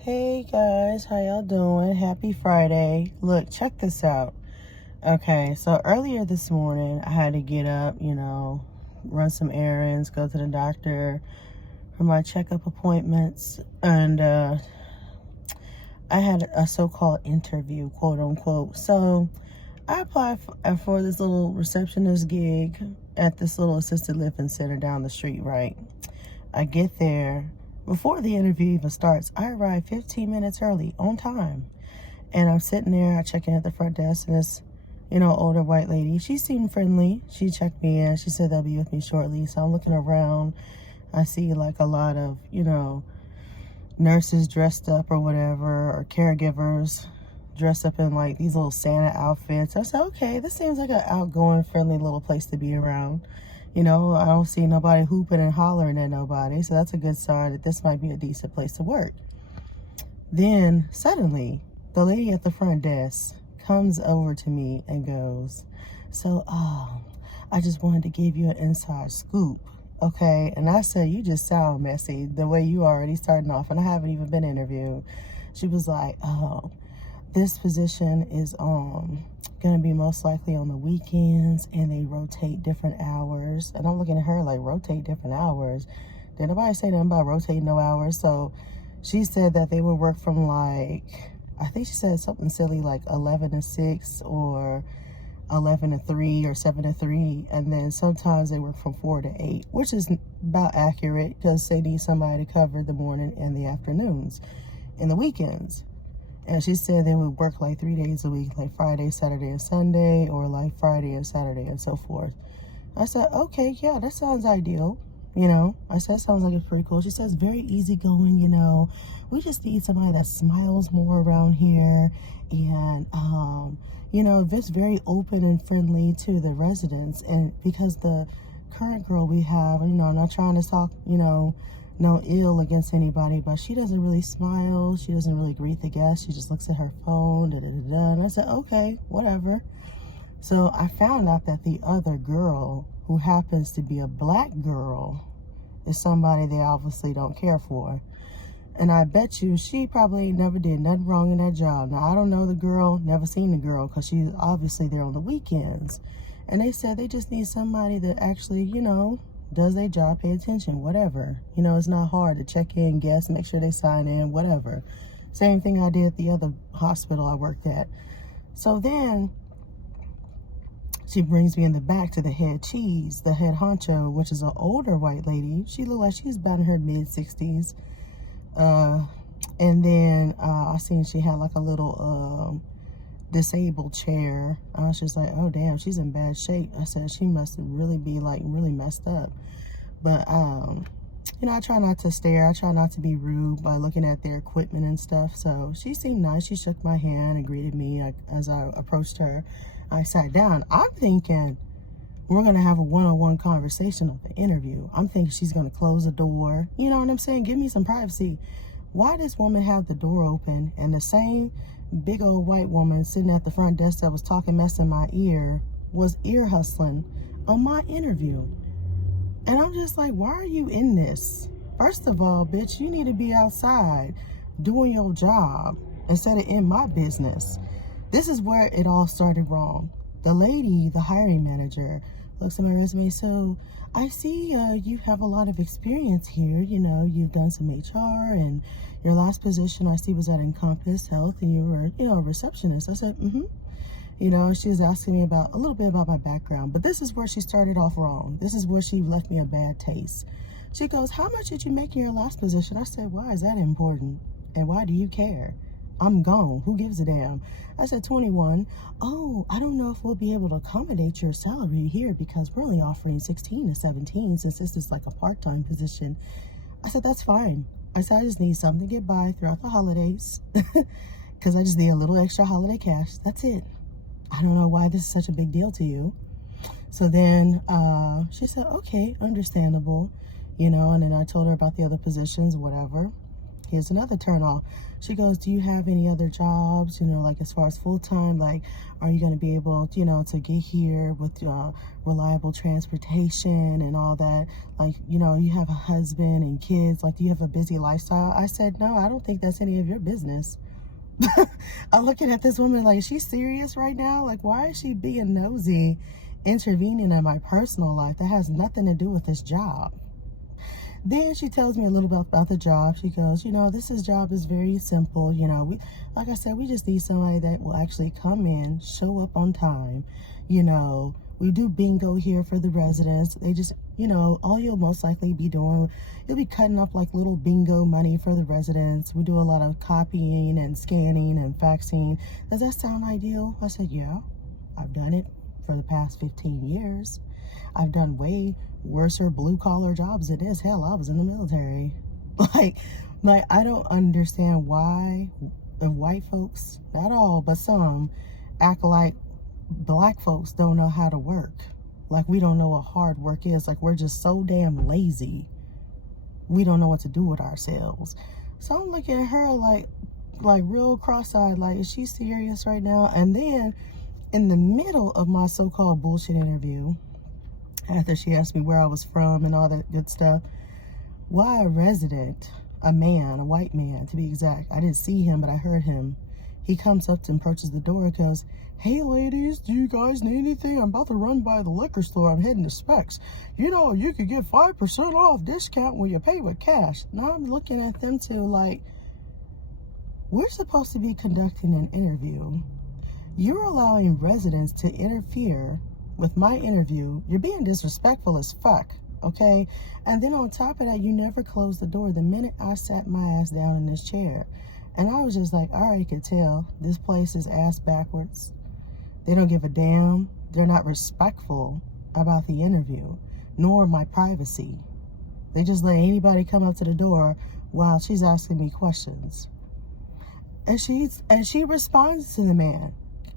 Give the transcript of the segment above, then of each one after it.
Hey guys, how y'all doing? Happy Friday. Look, check this out. Okay, so earlier this morning, I had to get up, run some errands, go to the doctor for my checkup appointments, and I had a so-called interview, quote unquote. So I applied for this little receptionist gig at this little assisted living center down the street, right? I get there. Before the interview even starts, I arrive 15 minutes early, on time. And I'm sitting there, I check in at the front desk, and this, older white lady, she seemed friendly. She checked me in. She said they'll be with me shortly. So I'm looking around. I see like a lot of, nurses dressed up or whatever, or caregivers dressed up in like these little Santa outfits. I said, okay, this seems like an outgoing, friendly little place to be around. I don't see nobody hooping and hollering at nobody. So that's a good sign that this might be a decent place to work. Then suddenly, the lady at the front desk comes over to me and goes, so, I just wanted to give you an inside scoop, okay? And I said, you just sound messy the way you already starting off, and I haven't even been interviewed. She was like, oh, this position is going to be most likely on the weekends, and they rotate different hours. And I'm looking at her like, rotate different hours? Did nobody say nothing about rotating no hours? So she said that they would work from like, I think she said something silly like 11 to 6 or 11 to 3 or 7 to 3. And then sometimes they work from 4 to 8, which is about accurate because they need somebody to cover the morning and the afternoons and the weekends. And she said they would work like 3 days a week, like Friday, Saturday, and Sunday, or like Friday and Saturday and so forth. I said, okay, yeah, that sounds ideal. I said, sounds like it's pretty cool. She says, very easygoing, we just need somebody that smiles more around here. And, just very open and friendly to the residents. And because the current girl we have, I'm not trying to talk, no ill against anybody, but she doesn't really smile. She doesn't really greet the guests. She just looks at her phone, And I said, okay, whatever. So I found out that the other girl, who happens to be a black girl, is somebody they obviously don't care for. And I bet you she probably never did nothing wrong in that job. Now, I don't know the girl, never seen the girl, because she's obviously there on the weekends. And they said they just need somebody that actually, does their job, pay attention, whatever. It's not hard to check in guests, make sure they sign in, whatever. Same thing I did at the other hospital I worked at. So then she brings me in the back to the head cheese, the head honcho, which is an older white lady. She looked like she's about in her mid-60s. And then I seen she had like a little disabled chair. I was just like, oh damn, she's in bad shape. I said she must really be like really messed up. But I try not to stare. I try not to be rude by looking at their equipment and stuff. So she seemed nice. She shook my hand and greeted me as I approached her. I sat down. I'm thinking we're gonna have a one-on-one conversation on the interview. I'm thinking she's gonna close the door. You know what I'm saying? Give me some privacy. Why does woman have the door open, and the same big old white woman sitting at the front desk that was talking mess in my ear was ear hustling on my interview? And I'm just like, why are you in this? First of all, bitch, you need to be outside doing your job instead of in my business. This is where it all started wrong. The lady, the hiring manager, looks at my resume. So I see you have a lot of experience here. You've done some HR, and your last position I see was at Encompass Health, and you were, a receptionist. I said, she was asking me about a little bit about my background, but this is where she started off wrong. This is where she left me a bad taste. She goes, how much did you make in your last position? I said, why is that important? And why do you care? I'm gone. Who gives a damn? I said, 21. Oh, I don't know if we'll be able to accommodate your salary here because we're only offering 16 to 17 since this is like a part-time position. I said, that's fine. I said, I just need something to get by throughout the holidays because I just need a little extra holiday cash. That's it. I don't know why this is such a big deal to you. So then she said, okay, understandable, and then I told her about the other positions, whatever. Here's another turn off. She goes, do you have any other jobs, like as far as full-time, like, are you going to be able, to get here with reliable transportation and all that? Like, you have a husband and kids, like, do you have a busy lifestyle? I said, no, I don't think that's any of your business. I'm looking at this woman like, is she serious right now? Like, why is she being nosy, intervening in my personal life that has nothing to do with this job? Then she tells me a little bit about the job. She goes, this job is very simple. Like I said, we just need somebody that will actually come in, show up on time. We do bingo here for the residents. They just, all you'll most likely be doing, you'll be cutting up like little bingo money for the residents. We do a lot of copying and scanning and faxing. Does that sound ideal? I said, yeah, I've done it for the past 15 years. I've done way worse blue-collar jobs than this. Hell, I was in the military. Like I don't understand why the white folks, not all, but some, act like black folks don't know how to work. Like we don't know what hard work is. Like we're just so damn lazy. We don't know what to do with ourselves. So I'm looking at her like real cross-eyed, like, is she serious right now? And then in the middle of my so-called bullshit interview, after she asked me where I was from and all that good stuff, why a resident, a man, a white man to be exact, I didn't see him, but I heard him. He comes up and approaches the door and goes, hey ladies, do you guys need anything? I'm about to run by the liquor store. I'm heading to Specs. You could get 5% off discount when you pay with cash. Now I'm looking at them too like, we're supposed to be conducting an interview. You're allowing residents to interfere with my interview. You're being disrespectful as fuck, okay? And then on top of that, you never closed the door the minute I sat my ass down in this chair. And I was just like, I already could tell this place is ass backwards. They don't give a damn. They're not respectful about the interview, nor my privacy. They just let anybody come up to the door while she's asking me questions. And she responds to the man.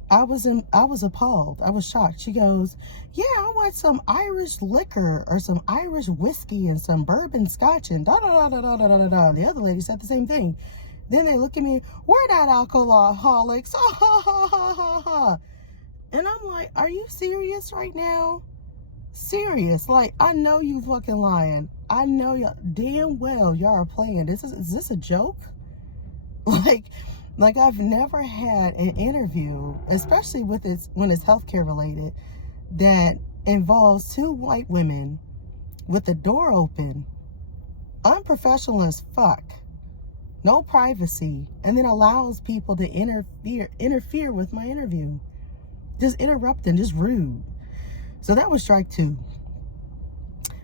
I was appalled. I was shocked. She goes, yeah, I want some Irish liquor or some Irish whiskey and some bourbon scotch and da da da da da da da da. The other lady said the same thing. Then they look at me, we're not alcoholics. Ha ha ha ha ha ha. And I'm like, are you serious right now? Serious. Like, I know you fucking lying. I know y'all damn well y'all are playing. Is this a joke? Like I've never had an interview, especially when it's healthcare related, that involves two white women with the door open, unprofessional as fuck, no privacy, and then allows people to interfere with my interview. Just interrupting, just rude. So that was strike 2.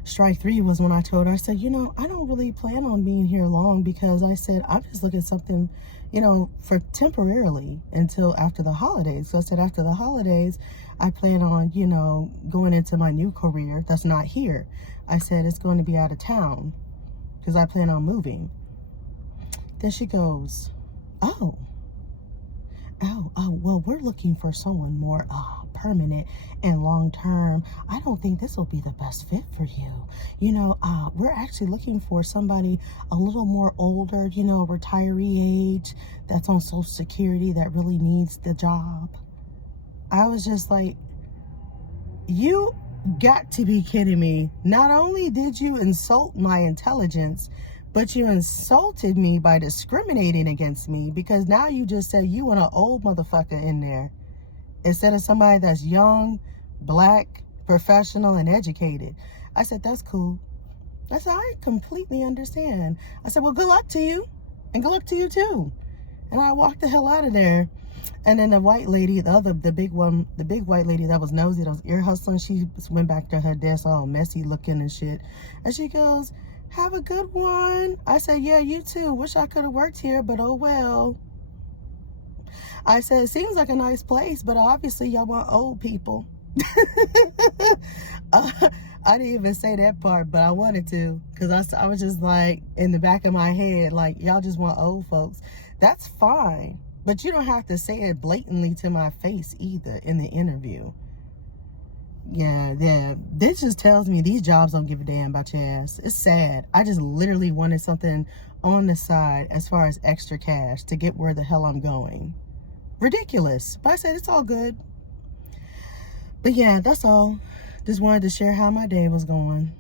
Strike 3 was when I told her, I said, I don't really plan on being here long because I said, I'm just looking at something, for temporarily until after the holidays. So I said, after the holidays, I plan on, going into my new career that's not here. I said, it's going to be out of town because I plan on moving. Then she goes, oh, well, we're looking for someone more permanent and long-term. I don't think this will be the best fit for you. We're actually looking for somebody a little more older, retiree age, that's on Social Security, that really needs the job. I was just like, you got to be kidding me. Not only did you insult my intelligence, but you insulted me by discriminating against me, because now you just said you want an old motherfucker in there instead of somebody that's young, black, professional, and educated. I said, that's cool. I said, I completely understand. I said, well, good luck to you, and good luck to you too. And I walked the hell out of there. And then the white lady, the big white lady that was nosy, that was ear hustling, she went back to her desk all messy looking and shit. And she goes, have a good one. I said, yeah, you too. Wish I could have worked here, but oh well. I said, it seems like a nice place, but obviously y'all want old people. I didn't even say that part, but I wanted to, because I was just like, in the back of my head, like, y'all just want old folks. That's fine, but you don't have to say it blatantly to my face either in the interview. Yeah. This just tells me these jobs don't give a damn about your ass. It's sad. I just literally wanted something on the side as far as extra cash to get where the hell I'm going. Ridiculous. But I said it's all good. But yeah, that's all. Just wanted to share how my day was going.